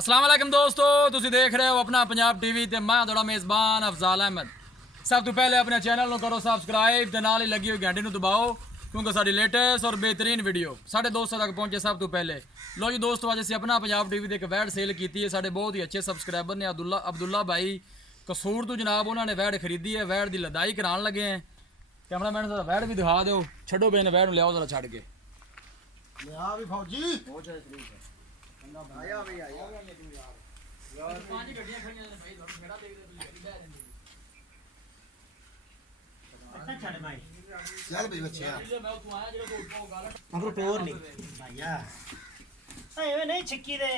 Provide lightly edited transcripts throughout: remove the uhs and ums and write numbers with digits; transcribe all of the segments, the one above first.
अस्सलाम वालेकुम दोस्तों, तुसी देख रहे हो अपना पंजाब टीवी ते मैं थोड़ा मेज़बान अफजाल अहमद। सब तो पहले अपने चैनल को करो सब्सक्राइब ते नाल ही लगी हुई घंटी को दबाओ क्योंकि साडी लेटेस्ट और बेहतरीन वीडियो साढ़े दोस्तों तक पहुंचे सब तो पहले। लो जी दोस्तों, अज असीं अपना पंजाब टीवी ते एक वैड सेल की है। साढ़े बहुत ही अच्छे सबसक्राइबर ने अब्दुल्ला भाई कसूर तो जनाब उन्होंने वैड खरीदी है। वैड की लदाई कराने लगे हैं। कैमरा मैन सारा वैड भी दिखा दो, छड्डो बेन वैड लियाओ जरा छड़ के चल भाई बच्चे मगर टोर नहीं भैया एवे नहीं छिक्की दे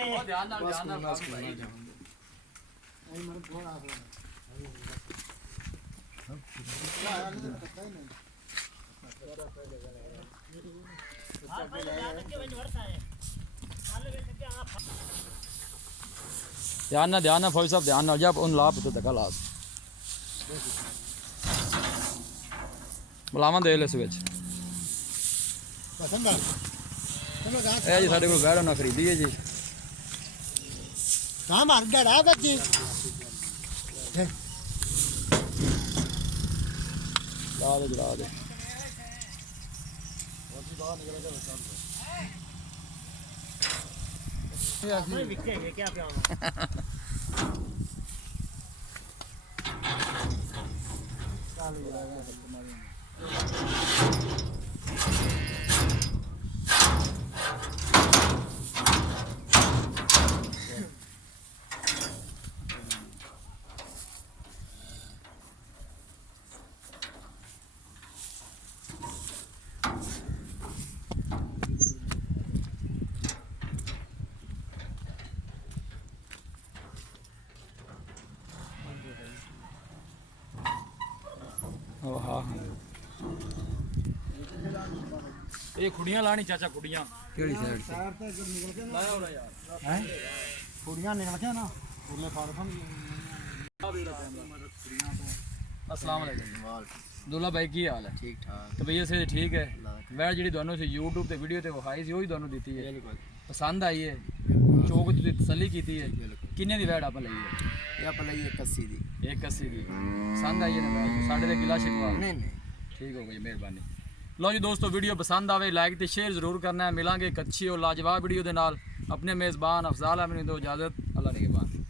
ध्यान नाल ध्यान ना फौज साहब ध्यान ना जब उन लाभ तो धक्का ला बुलावा दे ले स्विच पसंद आ ए जी साडे कोल वैड ना खरीदी है जी। कहां मार डरा बच्ची ला दे मैं विकेंगे क्या पे ये खुड़ियां लानी चाचा, खुड़ियां केड़ी साइड से लाया हो यार हैं कुड़ियां निकल के ना उरले फार्म अस्सलाम वालेकुम। अब्दुल्ला भाई की हाल है? ठीक ठाक तो भैया से ठीक है। वैड जी दोनों से यूट्यूब ते वीडियो ते विखाई सी, वही दोनों दी है, पसंद आई है, चौक तुसीं तसल्ली की है। किन्ने दी वैड आप लई है? ये आप ਲਈ 81 ਦੀ 81 ਦੀ पसंद आई है ना वैड? साढ़े ते गिला शिकवा नहीं नहीं ठीक हो गई, मेहरबानी। लो जी दोस्तों, वीडियो पसंद आवे लाइक तो शेयर जरूर करना है। मिलांगे एक अच्छी और लाजवाब वीडियो के नाल। अपने मेज़बान अफजाल अहमद दो इजाज़त, अल्लाह निगहबान।